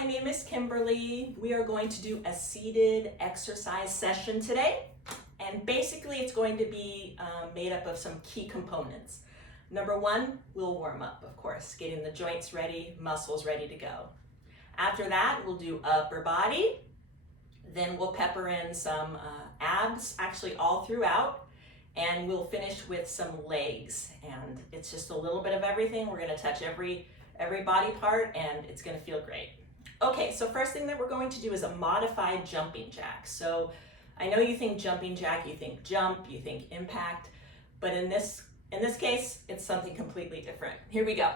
my name is Kimberly. We are going to do a seated exercise session today. And basically it's going to be made up of some key components. Number one, we'll warm up, of course, getting the joints ready, muscles ready to go. After that, we'll do upper body. Then we'll pepper in some abs, actually all throughout. And we'll finish with some legs. And it's just a little bit of everything. We're gonna touch every body part and it's gonna feel great. Okay, so first thing that we're going to do is a modified jumping jack. So I know you think jumping jack, you think jump, you think impact, but in this case, it's something completely different. Here we go.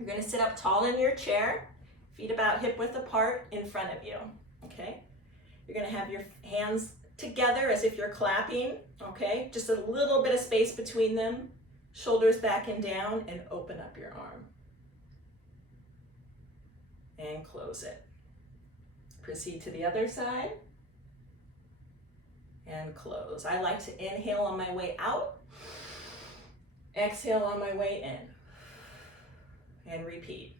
You're gonna sit up tall in your chair, feet about hip width apart in front of you, okay? You're gonna have your hands together as if you're clapping, okay? Just a little bit of space between them, shoulders back and down, and open up your arm. And close it. Proceed to the other side. And close. I like to inhale on my way out, exhale on my way in, and repeat.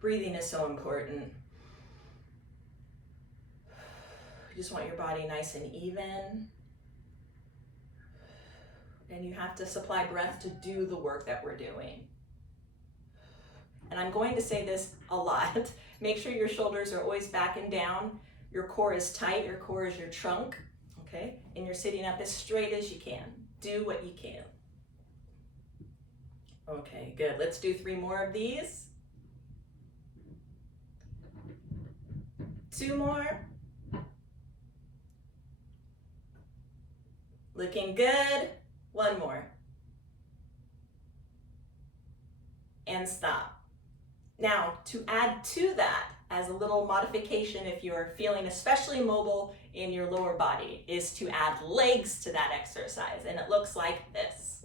Breathing is so important. You just want your body nice and even. And you have to supply breath to do the work that we're doing. And I'm going to say this a lot. Make sure your shoulders are always back and down. Your core is tight, your core is your trunk, okay? And you're sitting up as straight as you can. Do what you can. Okay, good. Let's do 3 more of these. 2 more. Looking good. 1 more. And stop. Now, to add to that, as a little modification, if you're feeling especially mobile in your lower body, is to add legs to that exercise. And it looks like this.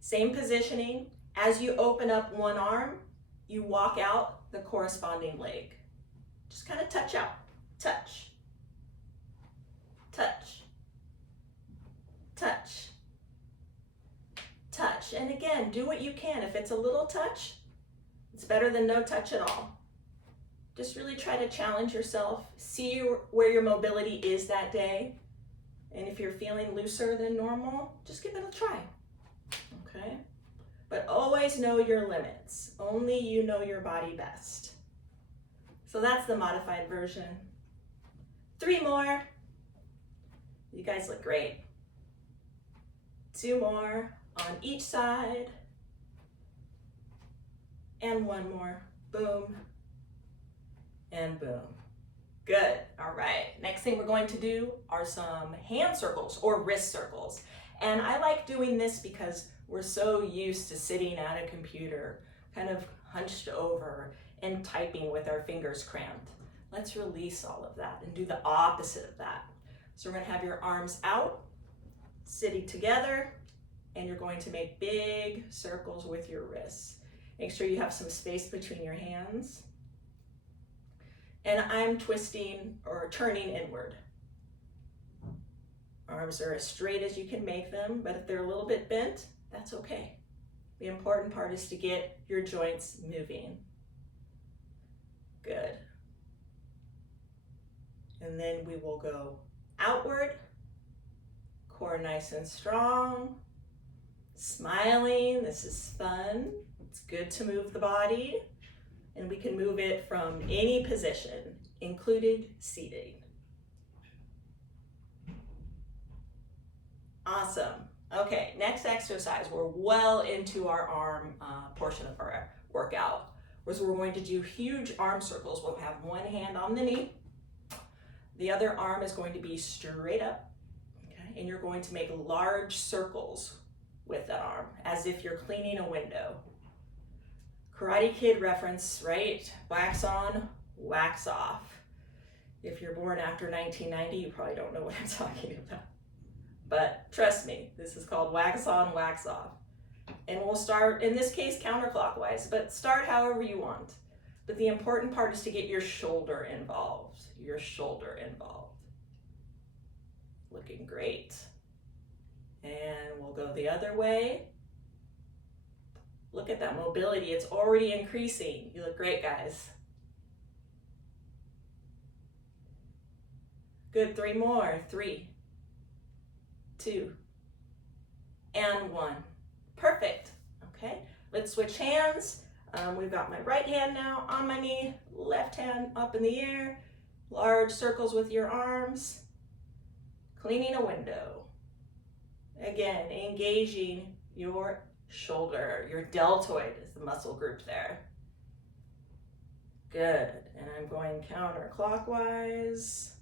Same positioning. As you open up one arm, you walk out the corresponding leg. Just kind of touch out. Touch. Touch. Touch. Touch. And again, do what you can. If it's a little touch, it's better than no touch at all. Just really try to challenge yourself, see where your mobility is that day. And if you're feeling looser than normal, just give it a try, okay? But always know your limits. Only you know your body best. So that's the modified version. 3 more. You guys look great. 2 more on each side. And 1 more. Boom. And boom. Good. All right. Next thing we're going to do are some hand circles or wrist circles. And I like doing this because we're so used to sitting at a computer, kind of hunched over and typing with our fingers cramped. Let's release all of that and do the opposite of that. So we're going to have your arms out, sitting together, and you're going to make big circles with your wrists. Make sure you have some space between your hands. And I'm twisting or turning inward. Arms are as straight as you can make them, but if they're a little bit bent, that's okay. The important part is to get your joints moving. Good. And then we will go outward, core nice and strong, smiling. This is fun. It's good to move the body. And we can move it from any position, included seating. Awesome. Okay, next exercise. We're well into our arm portion of our workout. So we're going to do huge arm circles. We'll have one hand on the knee. The other arm is going to be straight up, okay? And you're going to make large circles with that arm, as if you're cleaning a window. Karate Kid reference, right? Wax on, wax off. If you're born after 1990, you probably don't know what I'm talking about. But trust me, this is called wax on, wax off. And we'll start, in this case, counterclockwise, but start however you want. But the important part is to get your shoulder involved. Your shoulder involved. Looking great. And we'll go the other way. Look at that mobility. It's already increasing. You look great, guys. Good, 3 more. 3, 2, and 1. Perfect. Okay, let's switch hands. We've got my right hand now on my knee, left hand up in the air, large circles with your arms, cleaning a window. Again, engaging your shoulder. Your deltoid is the muscle group there. Good, and I'm going counterclockwise.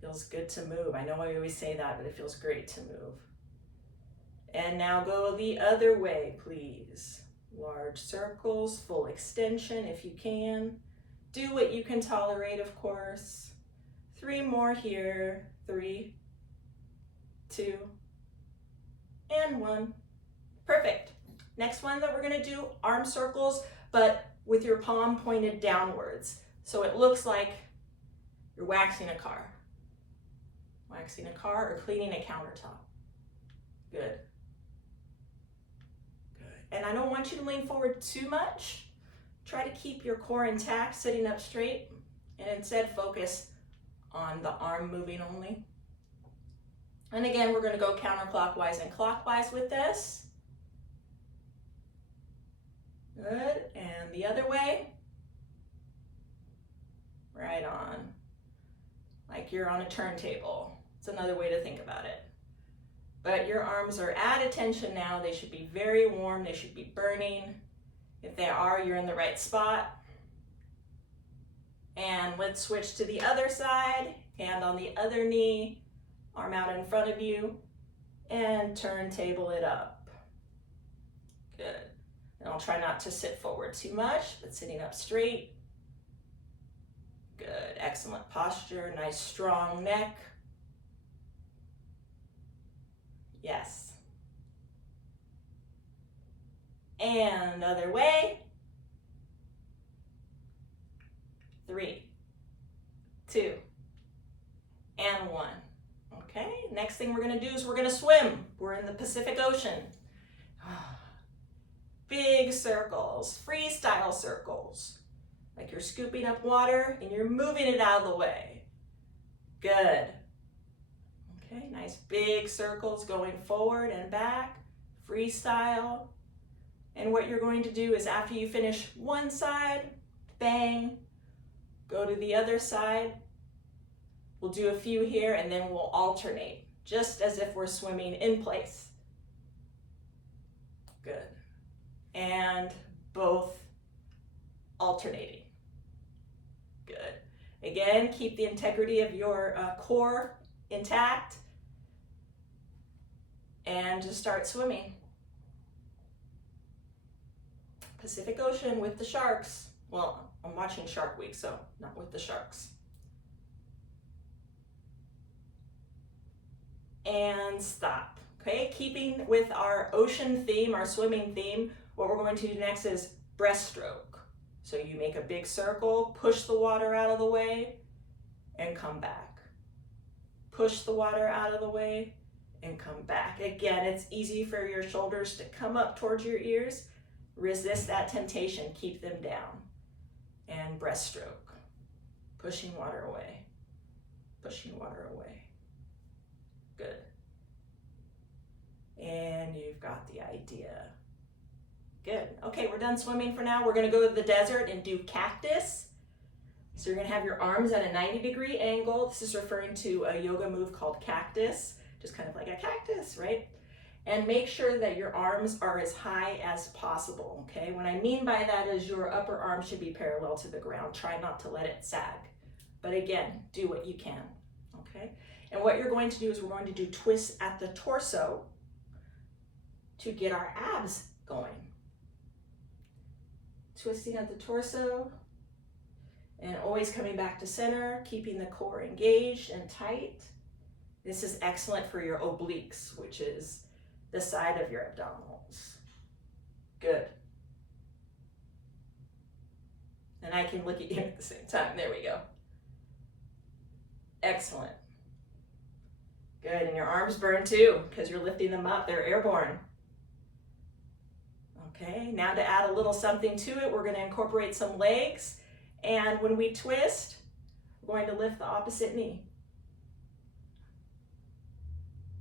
Feels good to move. I know I always say that, but it feels great to move. And now go the other way, please. Large circles, full extension if you can. Do what you can tolerate, of course. 3 more here. 3, 2, and 1. Perfect. Next one that we're gonna do, arm circles, but with your palm pointed downwards. So it looks like you're waxing a car. Waxing a car or cleaning a countertop. Good. And I don't want you to lean forward too much. Try to keep your core intact, sitting up straight, and instead focus on the arm moving only. And again, we're gonna go counterclockwise and clockwise with this. Good, and the other way. Right on, like you're on a turntable. It's another way to think about it. But your arms are at attention now. They should be very warm. They should be burning. If they are, you're in the right spot. And let's switch to the other side. Hand on the other knee, arm out in front of you, and turntable it up. Good. And I'll try not to sit forward too much, but sitting up straight. Good, excellent posture, nice strong neck. Yes. And other way. 3, 2, and 1. Okay, next thing we're gonna do is we're gonna swim. We're in the Pacific Ocean. Big circles, freestyle circles. Like you're scooping up water and you're moving it out of the way. Good. Okay, nice big circles going forward and back, freestyle. And what you're going to do is after you finish one side, bang, go to the other side. We'll do a few here and then we'll alternate, just as if we're swimming in place. Good. And both alternating. Good. Again, keep the integrity of your core intact and just start swimming. Pacific Ocean with the sharks. Well, I'm watching Shark Week, so not with the sharks. And stop. Okay, keeping with our ocean theme, our swimming theme, what we're going to do next is breaststroke. So you make a big circle, push the water out of the way, and come back. Push the water out of the way, and come back. Again, it's easy for your shoulders to come up towards your ears. Resist that temptation, keep them down. And breaststroke. Pushing water away. Pushing water away. Good. And you've got the idea. Good. Okay, we're done swimming for now. We're gonna go to the desert and do cactus. So you're gonna have your arms at a 90-degree angle. This is referring to a yoga move called cactus, just kind of like a cactus, right? And make sure that your arms are as high as possible, okay? What I mean by that is your upper arm should be parallel to the ground. Try not to let it sag. But again, do what you can, okay? And what you're going to do is we're going to do twists at the torso to get our abs going. Twisting at the torso and always coming back to center, keeping the core engaged and tight. This is excellent for your obliques, which is the side of your abdominals. Good. And I can look at you at the same time. There we go. Excellent. Good, and your arms burn too, because you're lifting them up. They're airborne. Okay, now to add a little something to it, we're going to incorporate some legs. And when we twist, we're going to lift the opposite knee.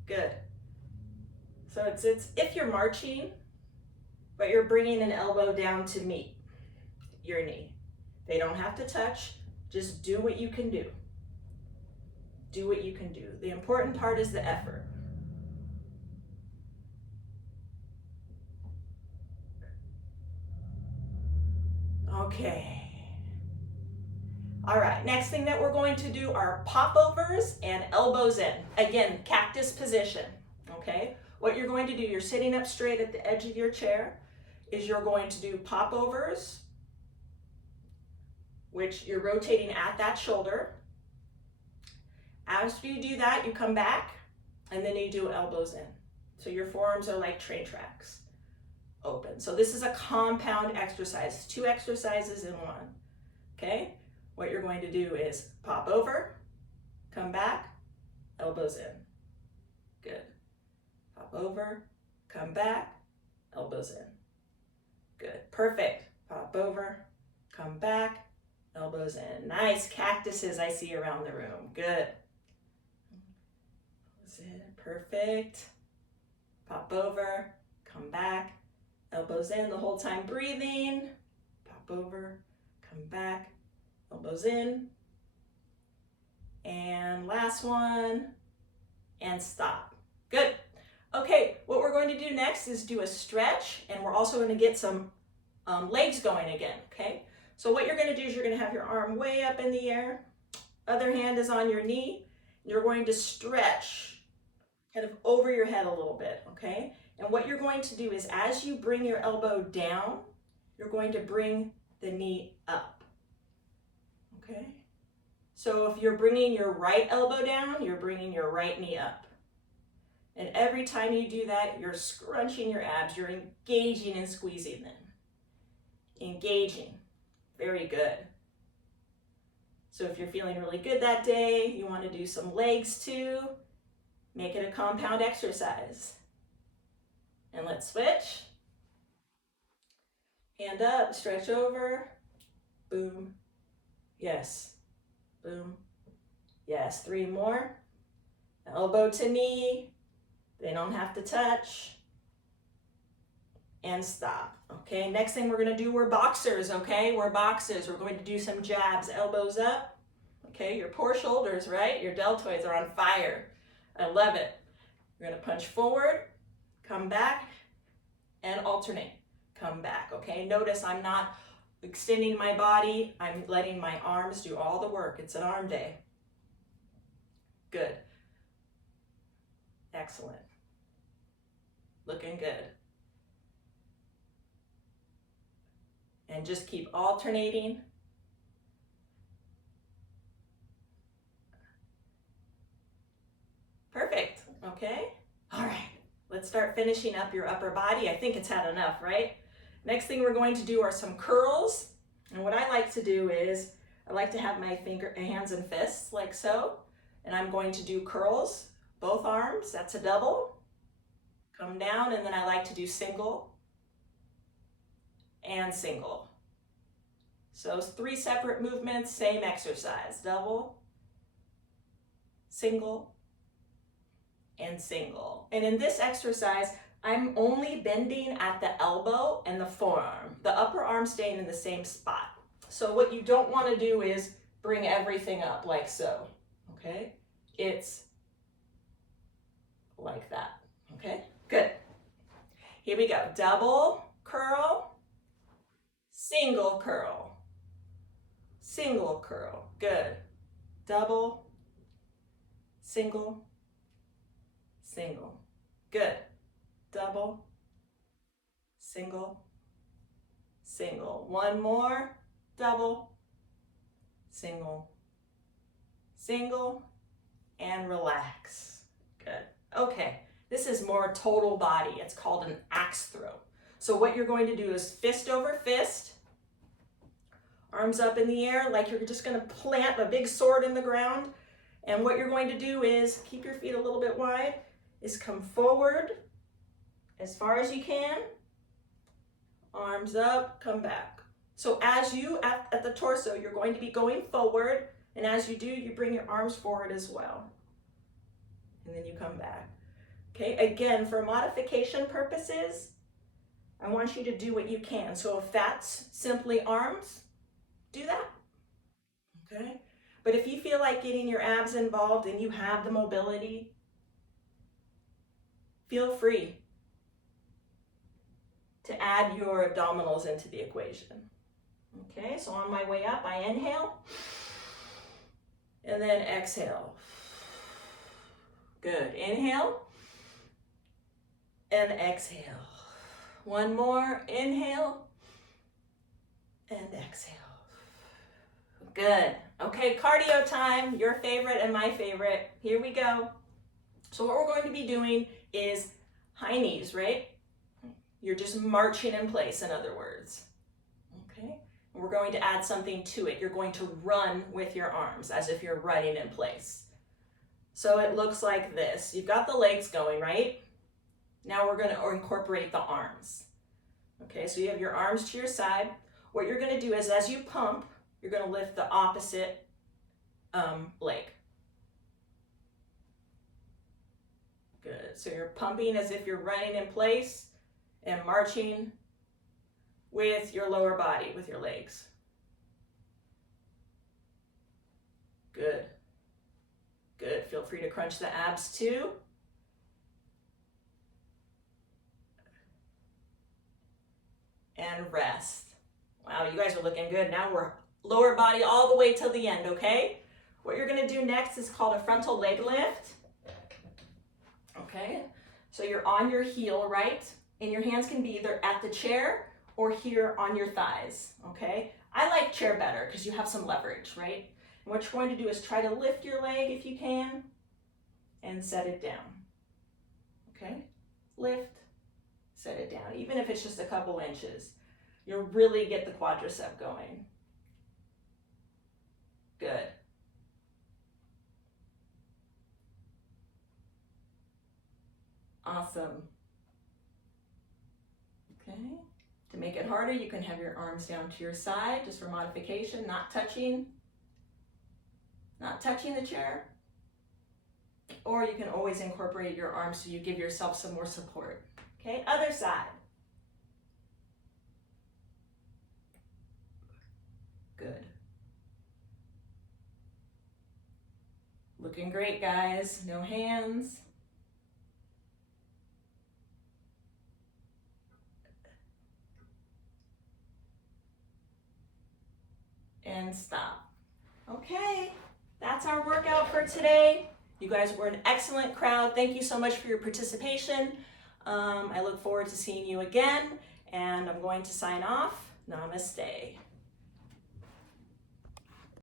Good. So it's if you're marching, but you're bringing an elbow down to meet your knee. They don't have to touch. Just do what you can do. Do what you can do. The important part is the effort. Okay. All right, next thing that we're going to do are popovers and elbows in. Again, cactus position, okay? What you're going to do, you're sitting up straight at the edge of your chair, is you're going to do popovers, which you're rotating at that shoulder. After you do that, you come back, and then you do elbows in. So your forearms are like train tracks, open. So this is a compound exercise, 2 exercises in one, okay? What you're going to do is pop over, come back, elbows in. Good. Pop over, come back, elbows in. Good. Perfect. Pop over, come back, elbows in. Nice cactuses I see around the room. Good. Elbows in. Perfect. Pop over, come back, elbows in the whole time breathing. Pop over, come back, elbows in, and last one, and stop. Good. Okay, what we're going to do next is do a stretch, and we're also going to get some legs going again, okay? So what you're going to do is you're going to have your arm way up in the air, other hand is on your knee, you're going to stretch kind of over your head a little bit, okay? And what you're going to do is as you bring your elbow down, you're going to bring the knee up. Okay, so if you're bringing your right elbow down, you're bringing your right knee up. And every time you do that, you're scrunching your abs, you're engaging and squeezing them. Engaging, very good. So if you're feeling really good that day, you want to do some legs too, make it a compound exercise. And let's switch. Hand up, stretch over, boom. Yes, boom, yes, 3 more, elbow to knee, they don't have to touch, and stop, okay? Next thing we're gonna do, we're boxers, okay? We're boxers, we're going to do some jabs, elbows up, okay? Your poor shoulders, right? Your deltoids are on fire, I love it. We're gonna punch forward, come back, and alternate, come back, okay? Notice I'm not extending my body, I'm letting my arms do all the work. It's an arm day. Good. Excellent. Looking good. And just keep alternating. Perfect. Okay. All right. Let's start finishing up your upper body. I think it's had enough, right? Next thing we're going to do are some curls. And what I like to do is, I like to have my hands and fists like so. And I'm going to do curls, both arms, that's a double. Come down, and then I like to do single and single. So 3 separate movements, same exercise. Double, single, and single. And in this exercise, I'm only bending at the elbow and the forearm, the upper arm staying in the same spot. So what you don't want to do is bring everything up like so, okay? It's like that, okay? Good. Here we go. Double curl, single curl, single curl. Good. Double, single, single. Good. Double, single, single. One more, double, single, single, and relax. Good. Okay, this is more total body. It's called an axe throw. So what you're going to do is fist over fist, arms up in the air like you're just going to plant a big sword in the ground. And what you're going to do is keep your feet a little bit wide, is come forward as far as you can, arms up, come back. So as you, at the torso, you're going to be going forward, and as you do, you bring your arms forward as well. And then you come back. Okay, again, for modification purposes, I want you to do what you can. So if that's simply arms, do that. Okay, but if you feel like getting your abs involved and you have the mobility, feel free to add your abdominals into the equation. Okay, so on my way up, I inhale and then exhale. Good. Inhale and exhale. One more. Inhale and exhale. Good. Okay, cardio time, your favorite and my favorite. Here we go. So what we're going to be doing is high knees, right? You're just marching in place, in other words. Okay? And we're going to add something to it. You're going to run with your arms as if you're running in place. So it looks like this. You've got the legs going, right? Now we're going to incorporate the arms. Okay, so you have your arms to your side. What you're going to do is as you pump, you're going to lift the opposite leg. Good. So you're pumping as if you're running in place and marching with your lower body, with your legs. Good. Good. Feel free to crunch the abs too. And rest. Wow, you guys are looking good. Now we're lower body all the way till the end, okay? What you're gonna do next is called a frontal leg lift. Okay, so you're on your heel, right? And your hands can be either at the chair or here on your thighs, okay? I like chair better because you have some leverage, right? And what you're going to do is try to lift your leg if you can and set it down, okay? Lift, set it down, even if it's just a couple inches. You'll really get the quadricep going. Good. Awesome. Okay. To make it harder, you can have your arms down to your side, just for modification, not touching the chair. Or you can always incorporate your arms so you give yourself some more support. Okay, other side. Good. Looking great, guys. No hands. And stop. Okay, that's our workout for today. You guys were an excellent crowd. Thank you so much for your participation. I look forward to seeing you again, and I'm going to sign off. Namaste.